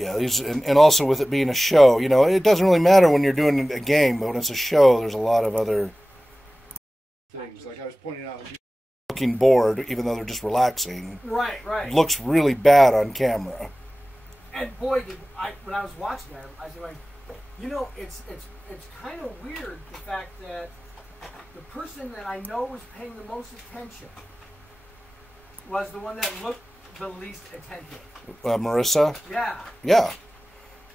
Yeah, and also with it being a show, you know, it doesn't really matter when you're doing a game, but when it's a show, there's a lot of other things. Like I was pointing out, looking bored, even though they're just relaxing. Right. Looks really bad on camera. And boy, when I was watching that, I was like, you know, it's kind of weird the fact that the person that I know was paying the most attention was the one that looked the least attentive. Marissa? Yeah. Yeah.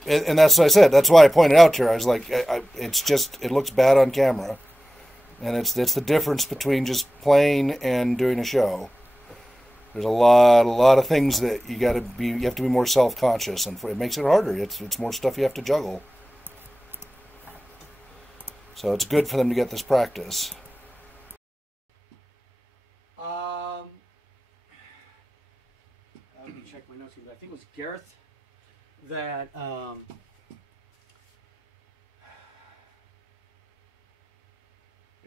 And that's what I said. That's why I pointed out to her. I was like, it's just, it looks bad on camera. And it's the difference between just playing and doing a show. There's a lot of things that you have to be more self-conscious, and it makes it harder. It's more stuff you have to juggle. So it's good for them to get this practice. Let me check my notes here. I think it was Gareth that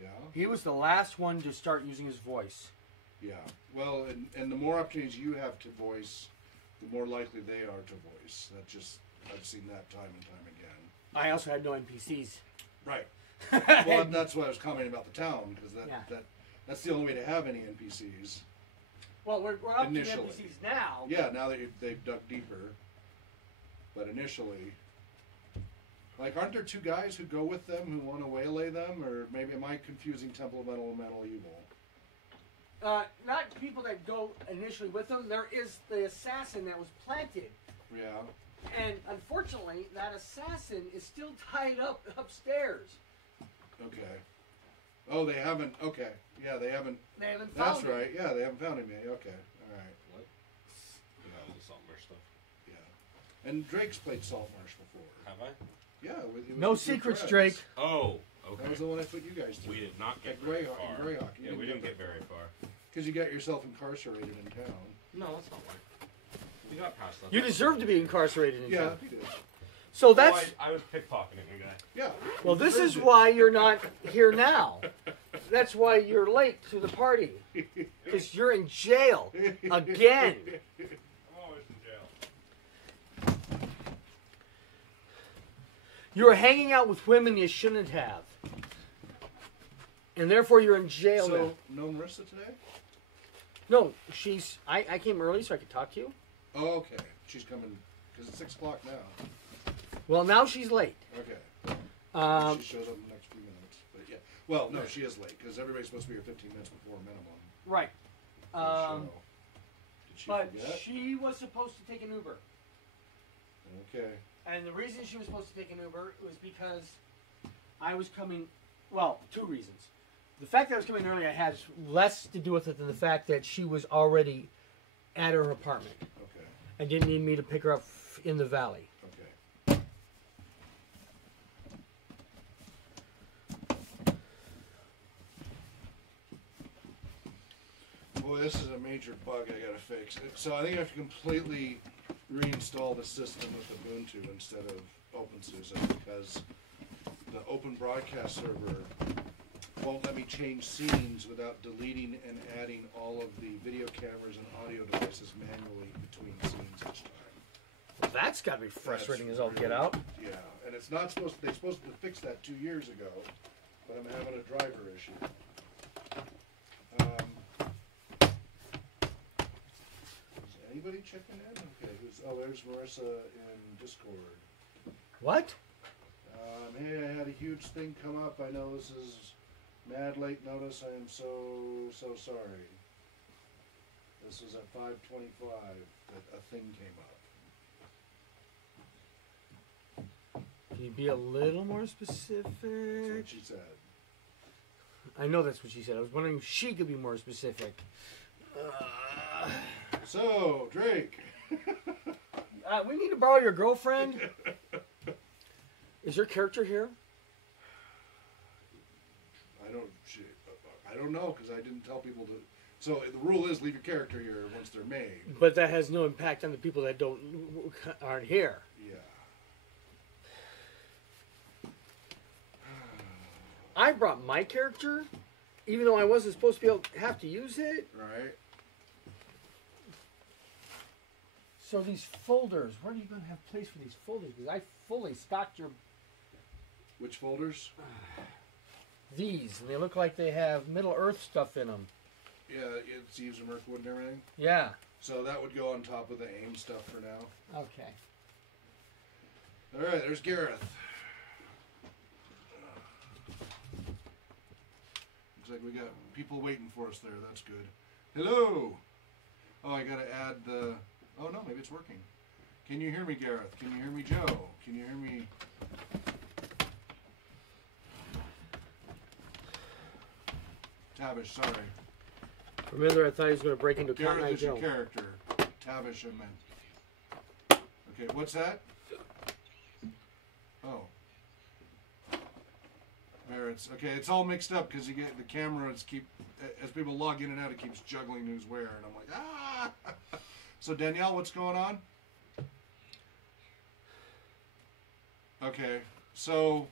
Yeah. He was the last one to start using his voice. Yeah. Well, and the more opportunities you have to voice, the more likely they are to voice. I've seen that time and time again. I also had no NPCs. Right. Well, that's why I was commenting about the town, because that's the only way to have any NPCs. Well, we're up initially. to the NPCs now. Yeah, now that they've dug deeper. But initially, like, aren't there two guys who go with them who want to waylay them? Or maybe am I confusing Temple of Elemental Evil? Not people that go initially with them. There is the assassin that was planted. Yeah. And unfortunately, that assassin is still tied up upstairs. Okay. Oh, they haven't. Okay. Yeah, they haven't. They haven't found him. That's right. Yeah, they haven't found him yet. Okay. All right. What? Yeah, all the Saltmarsh stuff. Yeah. And Drake's played Saltmarsh before. Have I? Yeah. It was No with your secrets, friends. Drake. Oh, okay. That was the one I put you guys through. We did not get At very Greyhawk. far. Greyhawk. Yeah, we didn't get very far. Because you got yourself incarcerated in town. No, that's not why. We got past that. You deserve to be incarcerated in Yeah, town. you did. So Oh, that's... I was pickpocketing a guy. Yeah. Well, this is why you're not here now. That's why you're late to the party. Because you're in jail. Again. I'm always in jail. You're hanging out with women you shouldn't have. And therefore you're in jail now. So, no Marissa today? No, she's... I came early so I could talk to you. Oh, okay. She's coming, because it's 6 o'clock now. Well, now she's late. Okay. She shows up in the next few minutes. But yeah. Well, no, she is late, because everybody's supposed to be here 15 minutes before minimum. Right. Did she But forget? she was supposed to take an Uber. Okay. And the reason she was supposed to take an Uber was because I was coming... Well, two reasons. The fact that I was coming early had less to do with it than the fact that she was already at her apartment. Okay. And didn't need me to pick her up in the valley. Okay. Boy, this is a major bug I gotta fix. So I think I have to completely reinstall the system with Ubuntu instead of OpenSUSE, because the Open Broadcast server won't let me change scenes without deleting and adding all of the video cameras and audio devices manually between scenes each time. Well, that's got to be frustrating as all get out. Yeah, and it's not supposed to, they're supposed to fix that 2 years ago, but I'm having a driver issue. Is anybody checking in? Okay, there's Marissa in Discord. What? Hey, I had a huge thing come up. I know this is mad late notice. I am so sorry. This was at 5:25 that a thing came up. Can you be a little more specific? That's what she said. I know that's what she said. I was wondering if she could be more specific. So, Drake. We need to borrow your girlfriend. Is your character here? I don't know, because I didn't tell people to. So the rule is leave your character here once they're made. But that has no impact on the people that aren't here. Yeah. I brought my character, even though I wasn't supposed to have to use it. Right. So these folders, where are you going to have place for these folders? Because I fully stocked your Which folders? these, and they look like they have Middle Earth stuff in them. Yeah, it's Eves of Mirkwood and everything. Yeah. So that would go on top of the AIM stuff for now. Okay. All right, there's Gareth. Looks like we got people waiting for us there. That's good. Hello. Oh, I got to add the... Oh, no, maybe it's working. Can you hear me, Gareth? Can you hear me, Joe? Can you hear me... Tavish, sorry. Remember, I thought he was going to break into Cotton Eye Gareth is your Joe. character. Tavish, I meant. Okay, what's that? Oh. There it's okay. It's all mixed up because you get the cameras keep as people log in and out. It keeps juggling who's where, and I'm like, ah. So Danielle, what's going on? Okay, so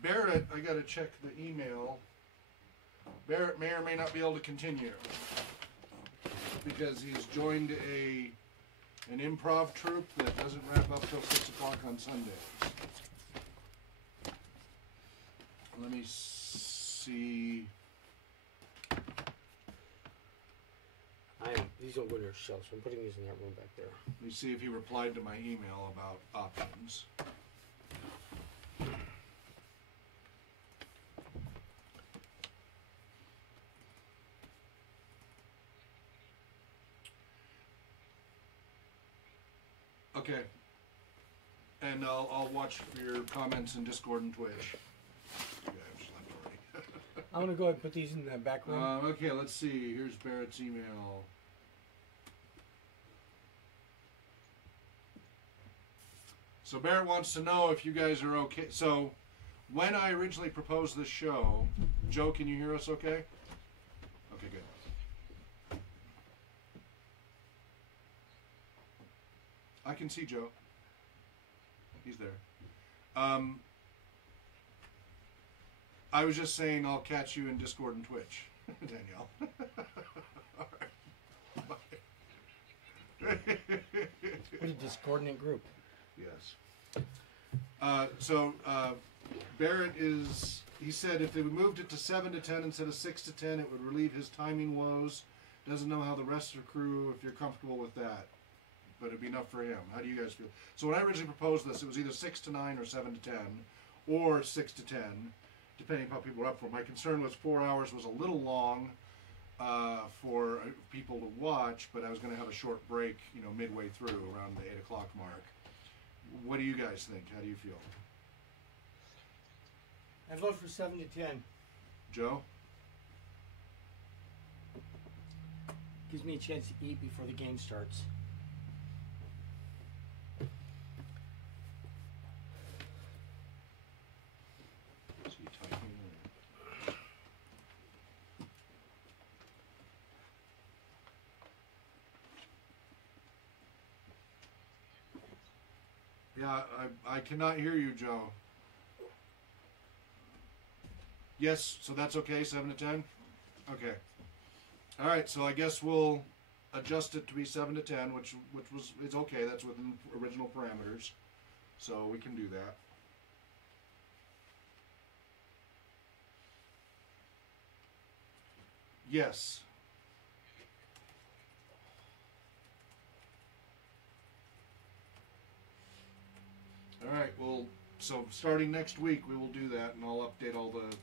Barrett, I got to check the email. Barrett may or may not be able to continue because he's joined an improv troupe that doesn't wrap up till 6 o'clock on Sundays. Let me see. These don't go in your shelves, so I'm putting these in that room back there. Let me see if he replied to my email about options. Okay. And I'll watch your comments in Discord and Twitch. You guys left already. I'm going to go ahead and put these in the back room. Okay, let's see. Here's Barrett's email. So Barrett wants to know if you guys are okay. So when I originally proposed this show, Joe, can you hear us okay? Okay, good. I can see Joe. He's there. I was just saying I'll catch you in Discord and Twitch, Danielle. All right. Bye. What a discordant group. Yes. Barrett is, he said if they moved it to 7 to 10 instead of 6 to 10, it would relieve his timing woes. Doesn't know how the rest of the crew, if you're comfortable with that. But it'd be enough for him. How do you guys feel? So when I originally proposed this, it was either 6 to 9 or 7 to 10, or 6 to 10, depending on how people were up for. My concern was 4 hours was a little long for people to watch, but I was going to have a short break, midway through, around the 8 o'clock mark. What do you guys think? How do you feel? I vote for 7 to 10. Joe? Gives me a chance to eat before the game starts. Is he typing or... Yeah, I cannot hear you, Joe. Yes, so that's okay, 7 to 10? Okay. All right, so I guess we'll adjust it to be 7 to 10, which it's okay. That's within original parameters. So we can do that. Yes. All right, well, so starting next week, we will do that, and I'll update all the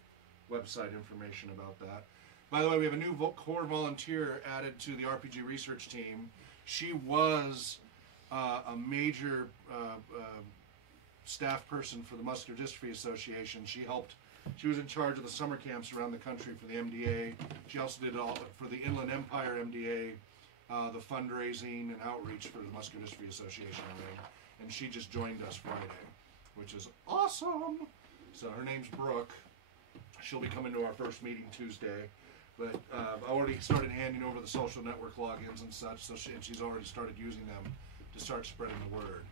website information about that. By the way, we have a new core volunteer added to the RPG research team. She was a major staff person for the Muscular Dystrophy Association. She was in charge of the summer camps around the country for the MDA. She also did all for the Inland Empire MDA, the fundraising and outreach for the Muscular Dystrophy Association. And she just joined us Friday, which is awesome. So her name's Brooke. She'll be coming to our first meeting Tuesday. But I already started handing over the social network logins and such, so she's already started using them to start spreading the word.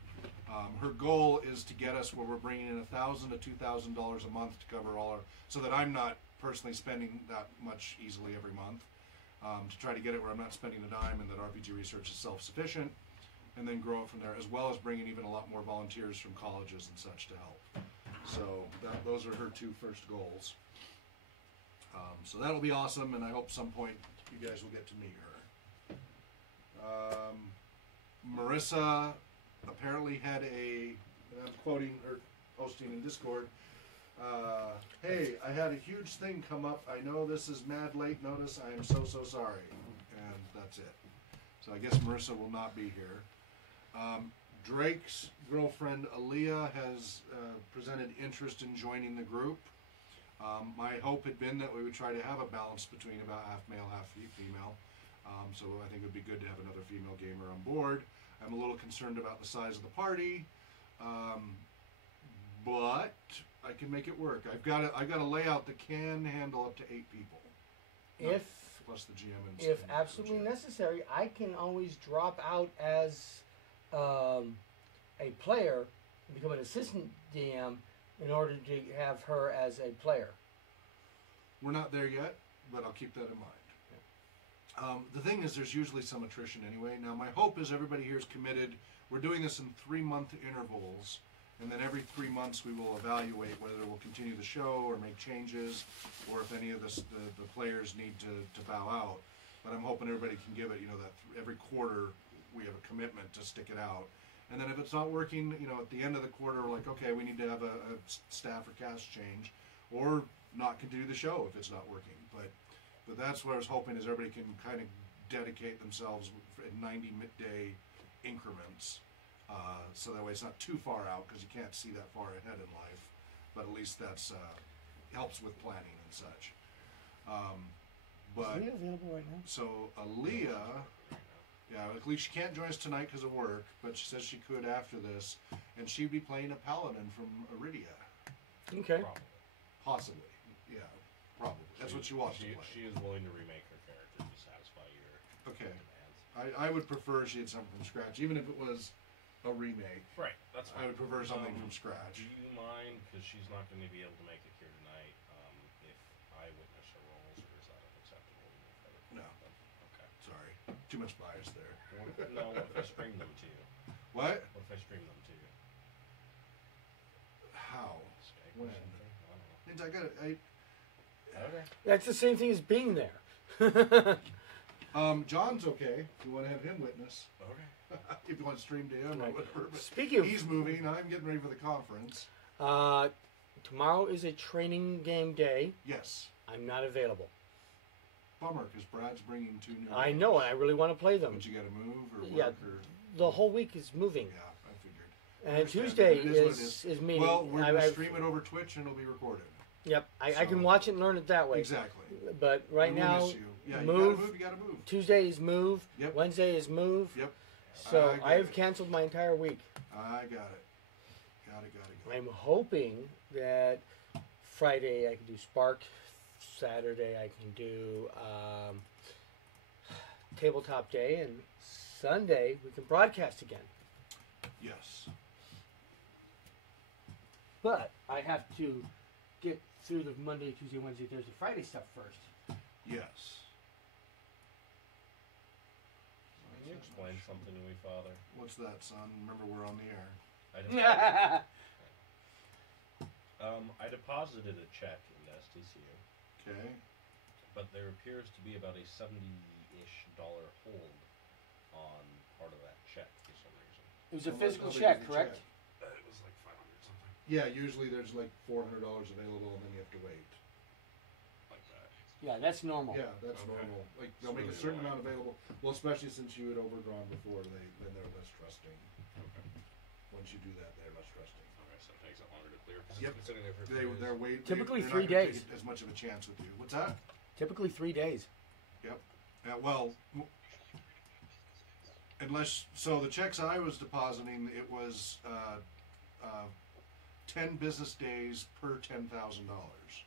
Her goal is to get us where we're bringing in $1,000 to $2,000 a month to cover all our, so that I'm not personally spending that much easily every month. To try to get it where I'm not spending a dime and that RPG research is self-sufficient. and then grow it from there, as well as bringing even a lot more volunteers from colleges and such to help. So those are her two first goals. So that'll be awesome, and I hope some point you guys will get to meet her. Marissa apparently had and I'm quoting her posting in Discord, hey, I had a huge thing come up. I know this is mad late notice. I am so sorry. And that's it. So I guess Marissa will not be here. Drake's girlfriend Aaliyah has presented interest in joining the group. My hope had been that we would try to have a balance between about half male, half female. So I think it would be good to have another female gamer on board. I'm a little concerned about the size of the party, but I can make it work. I've got a layout that can handle up to 8 people. Plus the GM and if absolutely necessary, I can always drop out as a player and become an assistant DM in order to have her as a player. We're not there yet, but I'll keep that in mind. The thing is, there's usually some attrition anyway. Now, my hope is everybody here is committed. We're doing this in 3-month intervals, and then every 3 months we will evaluate whether we'll continue the show or make changes, or if any of the players need to bow out. But I'm hoping everybody can give it, that every quarter we have a commitment to stick it out. And then if it's not working, at the end of the quarter, we're like, okay, we need to have a staff or cast change, or not continue the show if it's not working. But that's what I was hoping, is everybody can kind of dedicate themselves in 90-day increments, so that way it's not too far out, because you can't see that far ahead in life. But at least that's helps with planning and such. But is Aaliyah available right now? So Aaliyah, at least she can't join us tonight because of work, but she says she could after this, and she'd be playing a paladin from Iridia. Okay. Possibly, yeah, probably. That's what she wants to play. She is willing to remake her character to satisfy your demands. I would prefer she had something from scratch, even if it was a remake. Right, that's fine. I would prefer something from scratch. Do you mind, because she's not going to be able to make it here tonight, if I witness her roles, or is that unacceptable? No. Okay. Sorry, too much bias there. No, what if I stream them to you? What? What if I stream them to you? How? Skype When? or something? I don't know. Means I got Okay. That's the same thing as being there. John's okay. If you want to have him witness. Okay. If you want to stream to him or whatever. But Speaking of, he's moving. I'm getting ready for the conference. tomorrow is a training game day. Yes. I'm not available. Bummer, because Brad's bringing 2 new. I know, and I really want to play them. But you got to move or work Yeah. or. The whole week is moving. Yeah, I figured. And Understand, Tuesday but it is what it is meeting. Well, we're going to stream it over Twitch and it'll be recorded. Yep, I So- can watch it and learn it that way. Exactly. But right And we'll now, miss you. Yeah, move. You gotta move. Tuesday is move. Yep. Wednesday is move. Yep. So I get I have it. canceled my entire week. I got it. Got it. I'm hoping that Friday I can do Spark. Saturday I can do Tabletop Day, and Sunday we can broadcast again. Yes. But I have to get through the Monday, Tuesday, Wednesday, Thursday, Friday stuff first. Yes. Can you explain something to me, Father? What's that, son? Remember, we're on the air. I deposited a check in STCU, Okay. but there appears to be about a $70-ish hold on part of that check for some reason. It was a So physical what- check, how big is the correct? It was like 500 something. Yeah, usually there's like $400 available, and then you have to wait. Like that. Yeah, that's normal. Yeah, that's Okay. normal. Like they'll It's make a really certain annoying. amount available. Well, especially since you had overdrawn before, then they're less trusting. Okay. Once you do that, they're less trusting. Okay, so it takes it longer to clear. 'Cause Yep. It's been sitting there for a few days. They're wait. Typically they're 3 not gonna days. take as much of a chance with you. What's that? Typically 3 days. Yep. Well, unless so, the checks I was depositing, it was 10 business days per $10,000.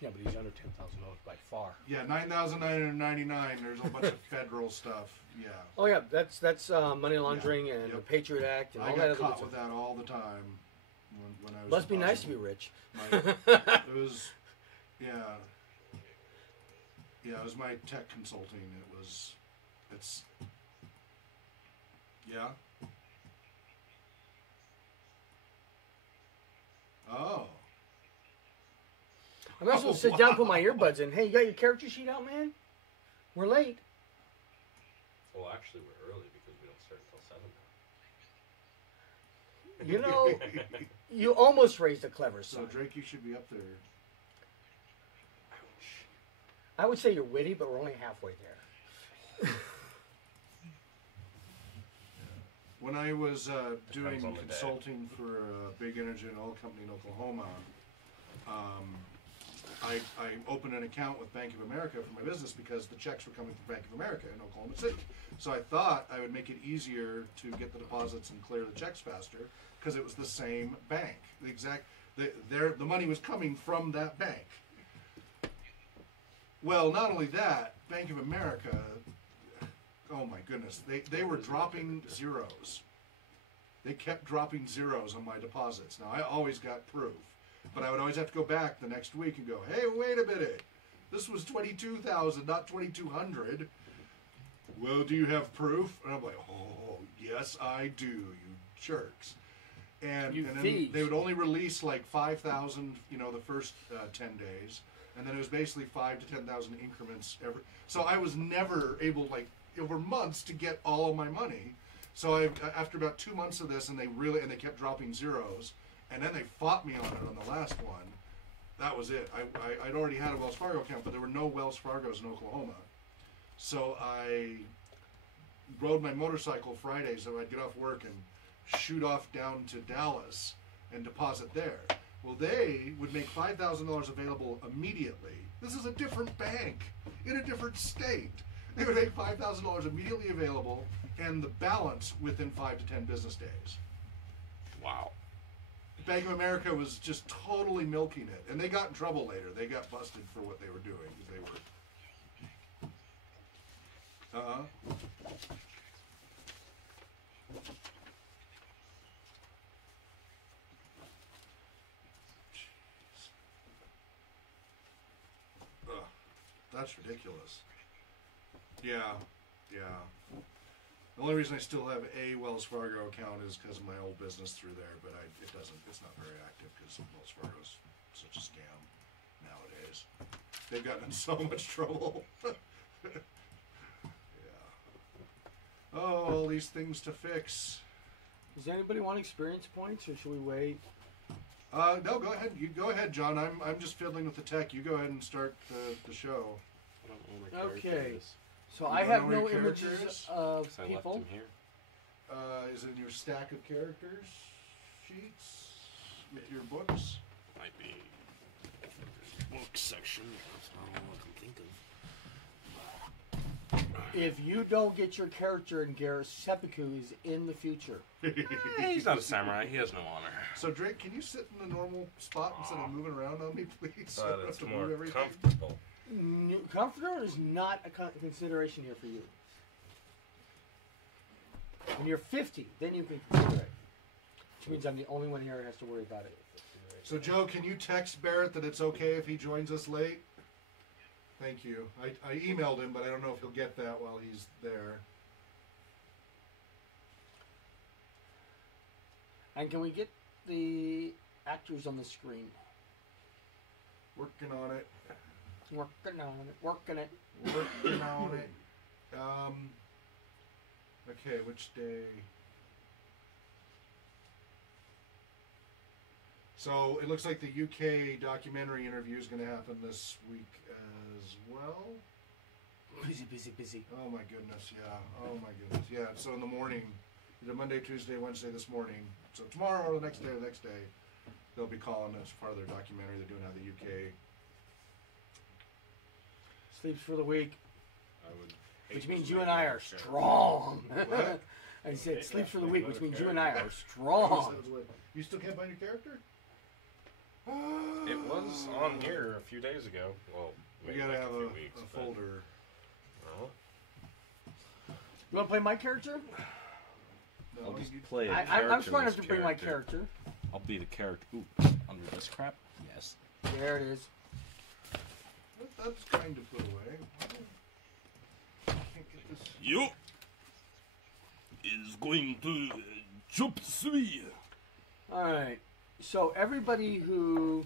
Yeah, but he's under $10,000 by far. Yeah, 9,999. There's a bunch of federal stuff. Yeah. Oh yeah, that's money laundering and Yep. the Patriot Act and I all that got other caught good with stuff. that all the time when I was. Must be nice to be depositing. rich. It was, yeah. Yeah, it was my tech consulting. It's, Yeah. Oh. I'm also sit down, put my earbuds in. Hey, you got your character sheet out, man? We're late. Well, actually, we're early because we don't start until 7 now. You know, you almost raised a clever So son. Drake, you should be up there. I would say you're witty, but we're only halfway there. When I was doing Depends on the day. consulting for a big energy and oil company in Oklahoma, I opened an account with Bank of America for my business because the checks were coming from Bank of America in Oklahoma City. So I thought I would make it easier to get the deposits and clear the checks faster because it was the same bank. The money was coming from that bank. Well, not only that, Bank of America, oh my goodness, they were dropping zeros. They kept dropping zeros on my deposits. Now, I always got proof, but I would always have to go back the next week and go, hey, wait a minute. This was 22,000, not 2,200. Well, do you have proof? And I'm like, oh, yes, I do, you jerks. And then thieves. they would only release like 5,000, the first 10 days. And then it was basically 5,000 to 10,000 increments every. So I was never able, over months, to get all of my money. So after about 2 months of this, and they kept dropping zeros, and then they fought me on it on the last one. That was it. I'd already had a Wells Fargo account, but there were no Wells Fargos in Oklahoma. So I rode my motorcycle Fridays, so I'd get off work and shoot off down to Dallas and deposit there. Well, they would make $5,000 available immediately. This is a different bank in a different state. They would make $5,000 immediately available and the balance within 5 to 10 business days. Wow. Bank of America was just totally milking it. And they got in trouble later. They got busted for what they were doing. They were... That's ridiculous. Yeah. The only reason I still have a Wells Fargo account is because of my old business through there, but it's not very active because Wells Fargo's such a scam nowadays. They've gotten in so much trouble. Yeah. Oh, all these things to fix. Does anybody want experience points, or should we wait? No, go ahead. You go ahead, John. I'm just fiddling with the tech. You go ahead and start the show. I don't know my character Okay. is. So You I don't have know where no your character images is? of 'Cause I left people. him here. Is it in your stack of characters sheets? Your books? Might be book section. That's not all I can think of. If you don't get your character in Garrus, seppuku is in the future. He's not a samurai. He has no honor. So Drake, can you sit in the normal spot instead of moving around on me, please? So I don't have That's to more move everything. comfortable. Comforter is not a consideration here for you. When you're 50, then you can consider it. Which means I'm the only one here who has to worry about it. So Joe, can you text Barrett that it's okay if he joins us late? Thank you. I emailed him, but I don't know if he'll get that while he's there. And can we get the actors on the screen? Working on it. Working on it. Working it. Working on it. Okay, which day? So it looks like the UK documentary interview is going to happen this week as well. Busy. Oh my goodness, yeah. Oh my goodness, yeah. So in the morning, either Monday, Tuesday, Wednesday this morning. So tomorrow or the next day, they'll be calling as part of their documentary they're doing out of the UK. Sleeps for the week. I would hate Which to means make you and I are character. strong. What? I said sleeps for the week, which means you and I are Oh, strong. you still can't find your character? It was on here a few days ago. Well, We maybe gotta like have a few a weeks, but- folder. No. You want to play my character? No, I'll just you- play a I'm character. smart enough to bring my character. I'll be the character. Ooh, under this crap? Yes. There it is. That's kind of put away. I can't get this. You is going to chop suey. All right. So everybody who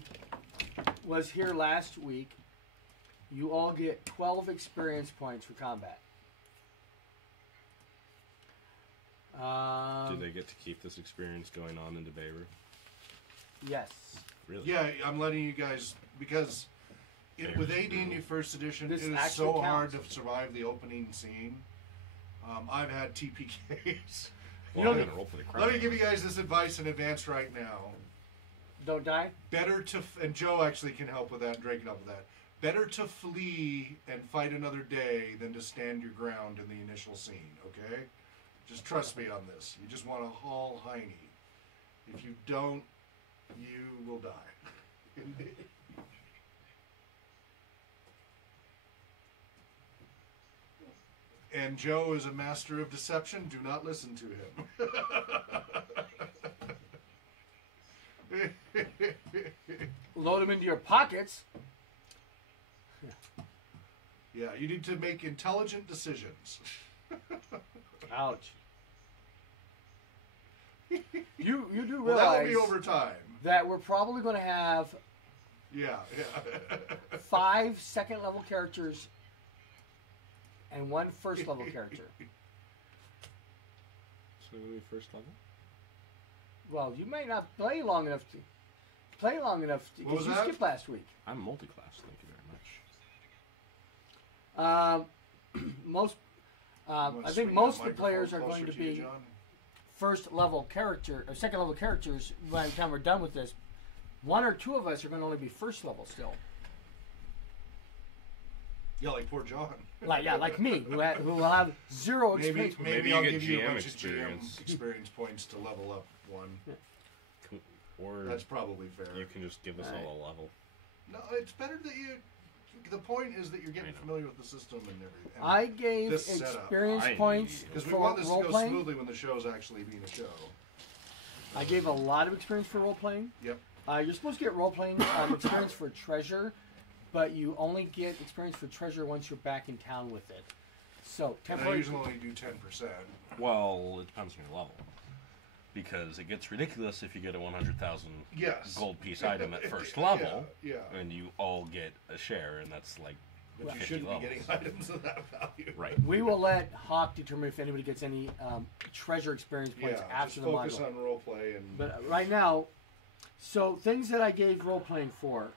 was here last week, you all get 12 experience points for combat. Do they get to keep this experience going on into Beirut? Yes. Really? Yeah, I'm letting you guys, because with Very AD&D true. First Edition, This it is actually so hard counts. to survive the opening scene. I've had TPKs. Well, know I'm the- gonna roll for the crap. Let me give you guys this advice in advance right now. Don't die? Better to, and Joe actually can help with that, and Drake can help with that. Better to flee and fight another day than to stand your ground in the initial scene, okay? Just trust me on this. You just want to haul Heine. If you don't, you will die. And Joe is a master of deception. Do not listen to him. Load them into your pockets. Yeah, you need to make intelligent decisions. Ouch. You do Well, that will realize be over time. that we're probably going to have Yeah. 5 second level characters and 1 first level character. So we first level? Well, you may not play long enough to What was because you that? skipped last week. I'm multi-class, thank you very much. Most, You wanna I think swing most that of the players are microphone going to closer you, be John? first level character or second level characters by the time we're done with this. 1 or 2 of us are going to only be first level still. Yeah, like poor John. Like me, who will have 0 Maybe, experience. maybe you I'll get give you a GM bunch experience. of GM experience points to level up 1. Or That's probably fair. you can just give us all a level. No, it's better that you. The point is that you're getting I know. familiar with the system and everything. I gave This setup. experience I- points Because we for want this to role go playing. smoothly when the show's actually being a show. I gave a lot of experience for role playing. Yep. You're supposed to get role playing experience for treasure, but you only get experience for treasure once you're back in town with it. So And I temporary. usually only do 10%. Well, it depends on your level. Because it gets ridiculous if you get a 100,000 Yes. gold piece item at first level, Yeah. and you all get a share, and that's like But you 50 shouldn't levels. be getting items of that value. Right. We will let Hawk determine if anybody gets any treasure experience Yeah. points after Just the focus module. on role play and. But right now, so things that I gave role playing for.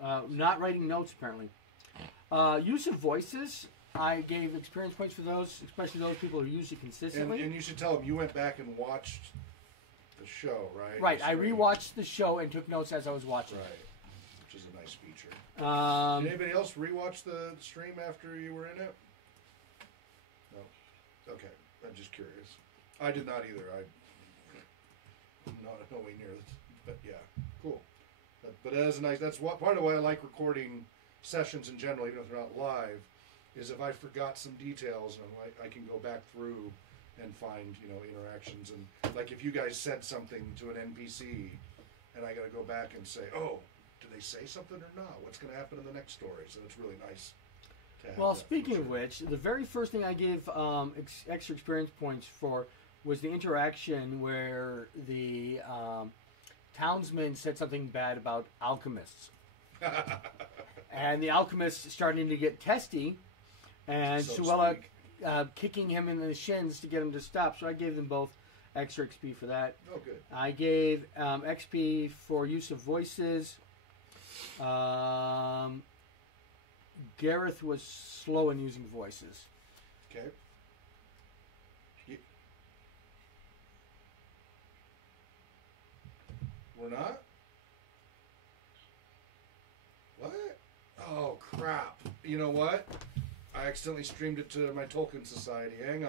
Not writing notes apparently. Use of voices. I gave experience points for those, especially those people who use it consistently. And you should tell them you went back and watched the show, right? Right, The I stream. rewatched the show and took notes as I was watching. Right, which is a nice feature. Um, Did anybody else rewatch the stream after you were in it? No. Okay, I'm just curious. I did not either. I'm not nowhere near this, but yeah, cool. But that is nice. That's part of why I like recording sessions in general, even if they're not live. Is if I forgot some details, and I can go back through and find interactions, and like if you guys said something to an NPC, and I got to go back and say, oh, did they say something or not? What's going to happen in the next story? So it's really nice to have well, that speaking of feature. which, the very first thing I gave extra experience points for was the interaction where the townsman said something bad about alchemists. And the alchemist starting to get testy, and So to Suella speak. kicking him in the shins to get him to stop. So I gave them both extra XP for that. Oh, good. I gave XP for use of voices. Gareth was slow in using voices. Okay. We're not? What? Oh, crap. You know what? I accidentally streamed it to my Tolkien Society. Hang on.